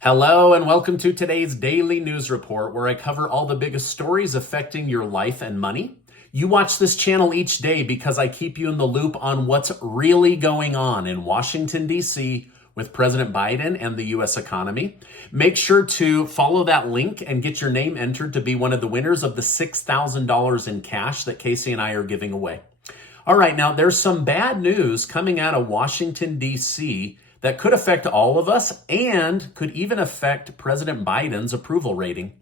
Hello and welcome to today's daily news report where I cover all the biggest stories affecting your life and money. You watch this channel each day because I keep you in the loop on what's really going on in Washington, D.C. with President Biden and the U.S. economy. Make sure to follow that link and get your name entered to be one of the winners of the $6,000 in cash that Casey and I are giving away. All right, now there's some bad news coming out of Washington, D.C. that could affect all of us and could even affect President Biden's approval rating.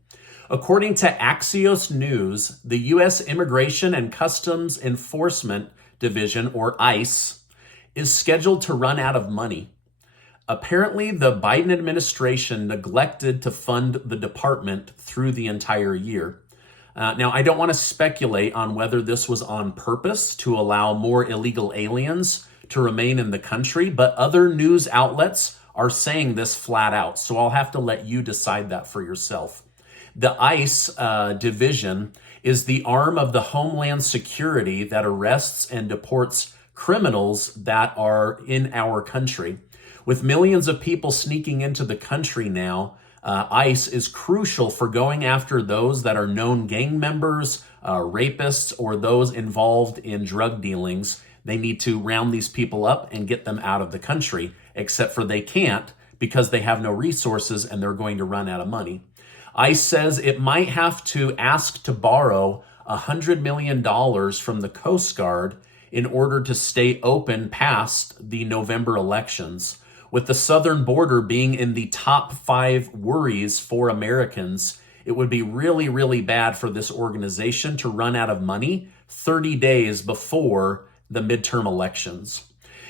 According to Axios News, the U.S. Immigration and Customs Enforcement Division, or ICE, is scheduled to run out of money. Apparently, the Biden administration neglected to fund the department through the entire year. Now, I don't want to speculate on whether this was on purpose to allow more illegal aliens to remain in the country, but other news outlets are saying this flat out. So I'll have to let you decide that for yourself. The ICE division is the arm of the Homeland Security that arrests and deports criminals that are in our country. With millions of people sneaking into the country now, ICE is crucial for going after those that are known gang members, rapists, or those involved in drug dealings. They need to round these people up and get them out of the country, except for they can't because they have no resources and they're going to run out of money. ICE says it might have to ask to borrow $100 million from the Coast Guard in order to stay open past the November elections. With the southern border being in the top 5 worries for Americans, it would be really, really bad for this organization to run out of money 30 days before the midterm elections.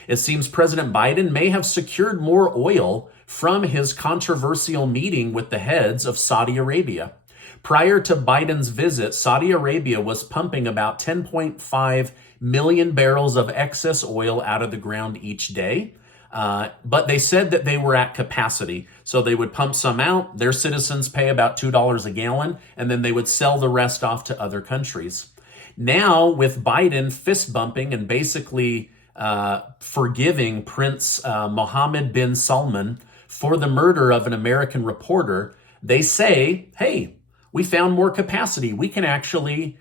It seems President Biden may have secured more oil from his controversial meeting with the heads of Saudi Arabia. Prior to Biden's visit, Saudi Arabia was pumping about 10.5 million barrels of excess oil out of the ground each day. But they said that they were at capacity. So they would pump some out, their citizens pay about $2 a gallon, and then they would sell the rest off to other countries. Now, with Biden fist bumping and basically forgiving Prince Mohammed bin Salman for the murder of an American reporter, they say, hey, we found more capacity. We can actually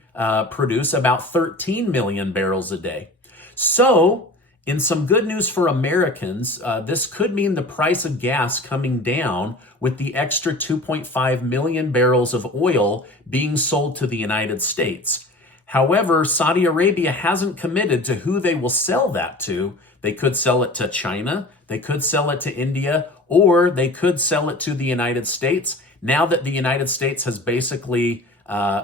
produce about 13 million barrels a day. So, in some good news for Americans, this could mean the price of gas coming down with the extra 2.5 million barrels of oil being sold to the United States. However, Saudi Arabia hasn't committed to who they will sell that to. They could sell it to China, they could sell it to India, or they could sell it to the United States now that the United States has basically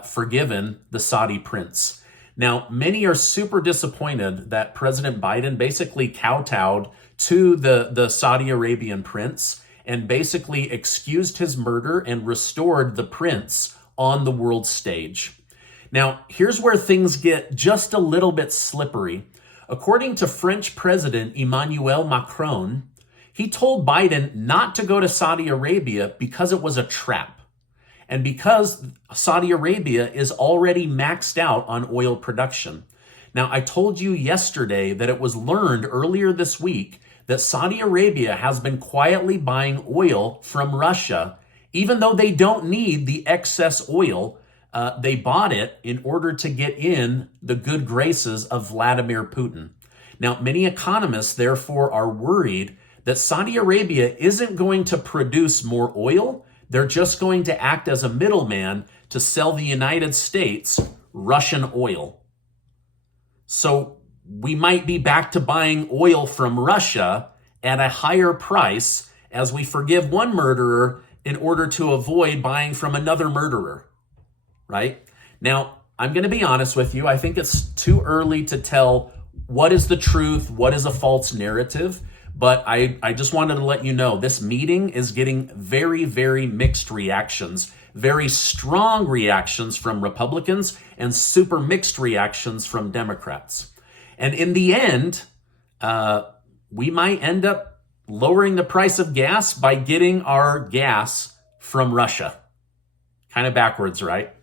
forgiven the Saudi prince. Now, many are super disappointed that President Biden basically kowtowed to the Saudi Arabian prince and basically excused his murder and restored the prince on the world stage. Now, here's where things get just a little bit slippery. According to French President Emmanuel Macron, he told Biden not to go to Saudi Arabia because it was a trap. And because Saudi Arabia is already maxed out on oil production. Now, I told you yesterday that it was learned earlier this week that Saudi Arabia has been quietly buying oil from Russia, even though they don't need the excess oil. They bought it in order to get in the good graces of Vladimir Putin. Now, many economists, therefore, are worried that Saudi Arabia isn't going to produce more oil. They're just going to act as a middleman to sell the United States Russian oil. So we might be back to buying oil from Russia at a higher price as we forgive one murderer in order to avoid buying from another murderer. Right? Now, I'm going to be honest with you. I think it's too early to tell what is the truth, what is a false narrative. But I just wanted to let you know this meeting is getting very, very mixed reactions, very strong reactions from Republicans and super mixed reactions from Democrats. And in the end, we might end up lowering the price of gas by getting our gas from Russia. Kind of backwards, right?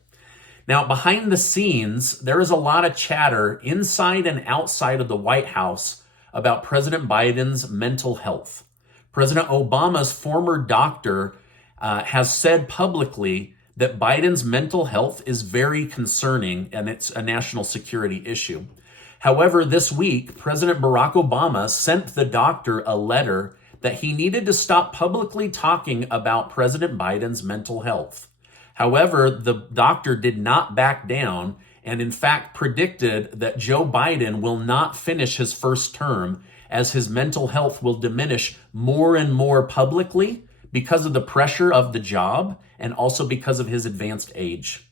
Now, behind the scenes, there is a lot of chatter inside and outside of the White House about President Biden's mental health. President Obama's former doctor has said publicly that Biden's mental health is very concerning and it's a national security issue. However, this week, President Barack Obama sent the doctor a letter that he needed to stop publicly talking about President Biden's mental health. However, the doctor did not back down and in fact predicted that Joe Biden will not finish his first term as his mental health will diminish more and more publicly because of the pressure of the job and also because of his advanced age.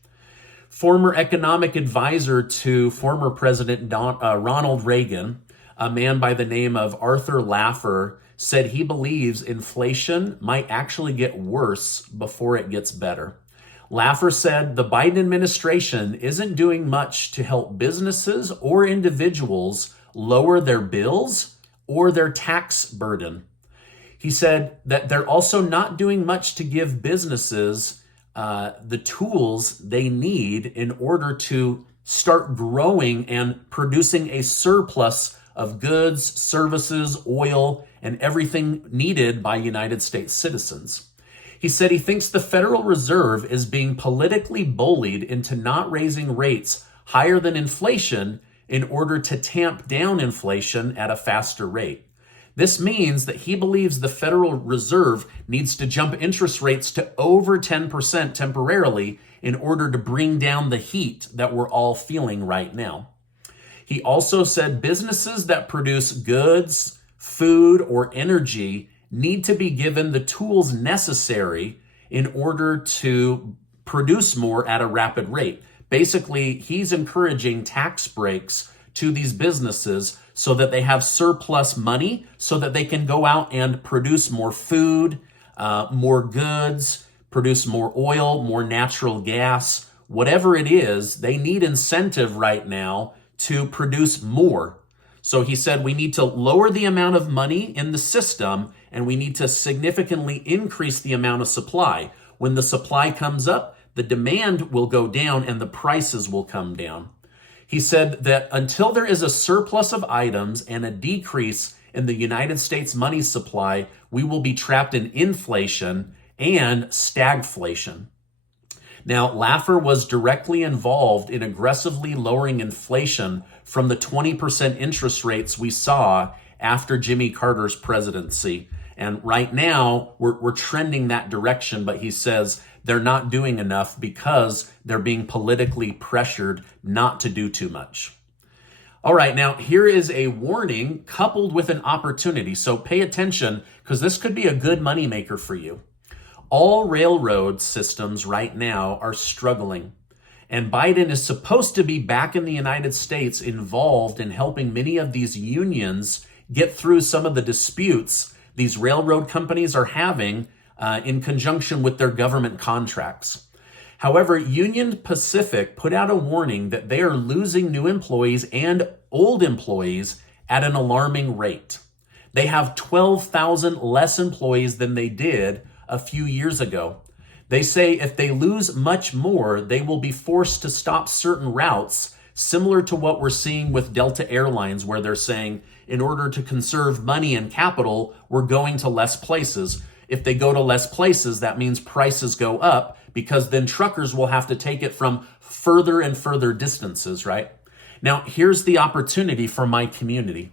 Former economic advisor to former President Ronald Reagan, a man by the name of Arthur Laffer, said he believes inflation might actually get worse before it gets better. Laffer said the Biden administration isn't doing much to help businesses or individuals lower their bills or their tax burden. He said that they're also not doing much to give businesses the tools they need in order to start growing and producing a surplus of goods, services, oil, and everything needed by United States citizens. He said he thinks the Federal Reserve is being politically bullied into not raising rates higher than inflation in order to tamp down inflation at a faster rate. This means that he believes the Federal Reserve needs to jump interest rates to over 10% temporarily in order to bring down the heat that we're all feeling right now. He also said businesses that produce goods, food, or energy need to be given the tools necessary in order to produce more at a rapid rate. Basically, he's encouraging tax breaks to these businesses so that they have surplus money so that they can go out and produce more food, more goods, produce more oil, more natural gas, whatever it is. They need incentive right now to produce more. So he said we need to lower the amount of money in the system and we need to significantly increase the amount of supply. When the supply comes up, the demand will go down and the prices will come down. He said that until there is a surplus of items and a decrease in the United States money supply, we will be trapped in inflation and stagflation. Now, Laffer was directly involved in aggressively lowering inflation from the 20% interest rates we saw after Jimmy Carter's presidency. And right now, we're trending that direction, but he says they're not doing enough because they're being politically pressured not to do too much. All right, now here is a warning coupled with an opportunity. So pay attention because this could be a good moneymaker for you. All railroad systems right now are struggling. And Biden is supposed to be back in the United States involved in helping many of these unions get through some of the disputes these railroad companies are having in conjunction with their government contracts. However, Union Pacific put out a warning that they are losing new employees and old employees at an alarming rate. They have 12,000 less employees than they did a few years ago. They say if they lose much more, they will be forced to stop certain routes, similar to what we're seeing with Delta Airlines, where they're saying, in order to conserve money and capital, we're going to less places. If they go to less places, that means prices go up because then truckers will have to take it from further and further distances, right? Now, here's the opportunity for my community.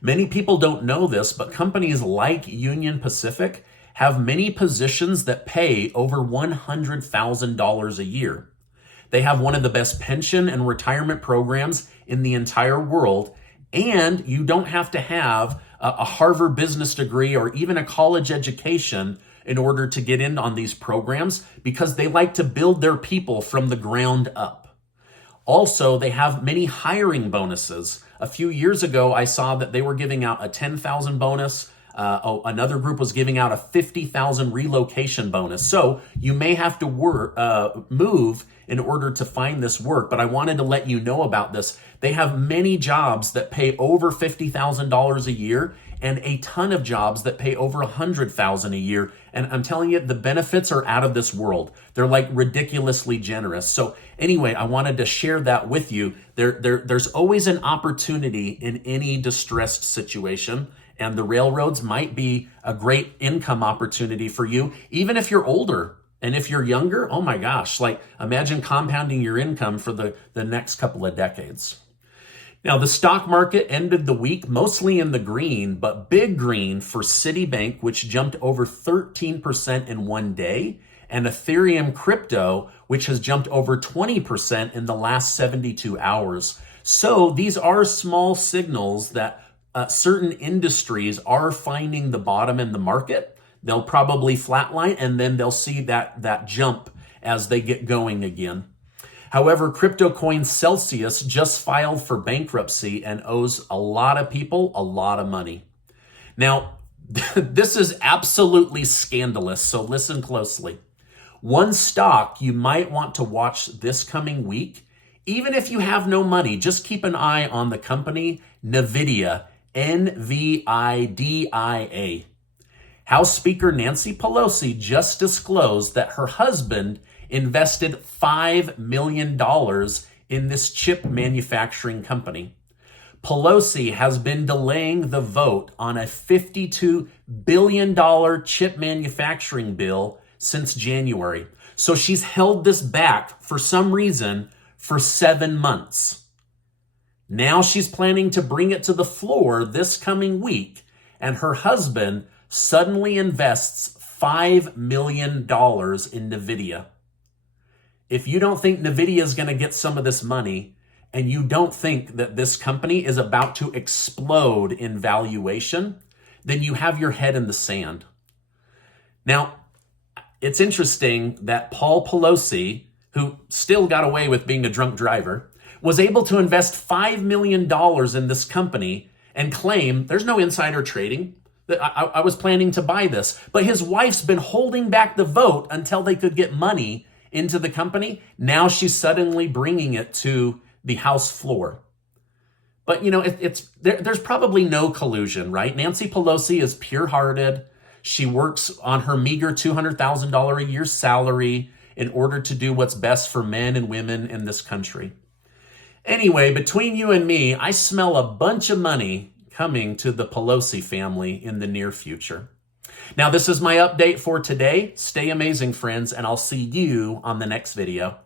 Many people don't know this, but companies like Union Pacific have many positions that pay over $100,000 a year. They have one of the best pension and retirement programs in the entire world, and you don't have to have a Harvard business degree or even a college education in order to get in on these programs because they like to build their people from the ground up. Also, they have many hiring bonuses. A few years ago, I saw that they were giving out a $10,000 bonus. Another group was giving out a $50,000 relocation bonus. So you may have to move in order to find this work, but I wanted to let you know about this. They have many jobs that pay over $50,000 a year and a ton of jobs that pay over $100,000 a year. And I'm telling you, the benefits are out of this world. They're like ridiculously generous. So anyway, I wanted to share that with you. There's always an opportunity in any distressed situation. And the railroads might be a great income opportunity for you, even if you're older. And if you're younger, oh my gosh, like imagine compounding your income for the next couple of decades. Now, the stock market ended the week mostly in the green, but big green for Citibank, which jumped over 13% in one day, and Ethereum crypto, which has jumped over 20% in the last 72 hours. So these are small signals that certain industries are finding the bottom in the market. They'll probably flatline, and then they'll see that jump as they get going again. However, crypto coin Celsius just filed for bankruptcy and owes a lot of people a lot of money. Now, this is absolutely scandalous, so listen closely. One stock you might want to watch this coming week, even if you have no money, just keep an eye on the company NVIDIA, NVIDIA. House Speaker Nancy Pelosi just disclosed that her husband invested $5 million in this chip manufacturing company. Pelosi has been delaying the vote on a $52 billion chip manufacturing bill since January. So she's held this back for some reason for 7 months. Now she's planning to bring it to the floor this coming week, and her husband suddenly invests $5 million in NVIDIA. If you don't think NVIDIA is going to get some of this money, and you don't think that this company is about to explode in valuation, then you have your head in the sand. Now, it's interesting that Paul Pelosi, who still got away with being a drunk driver, was able to invest $5 million in this company and claim there's no insider trading. I was planning to buy this. But his wife's been holding back the vote until they could get money into the company. Now she's suddenly bringing it to the House floor. But, you know, there's probably no collusion, right? Nancy Pelosi is pure-hearted. She works on her meager $200,000 a year salary in order to do what's best for men and women in this country. Anyway, between you and me, I smell a bunch of money coming to the Pelosi family in the near future. Now, this is my update for today. Stay amazing, friends, and I'll see you on the next video.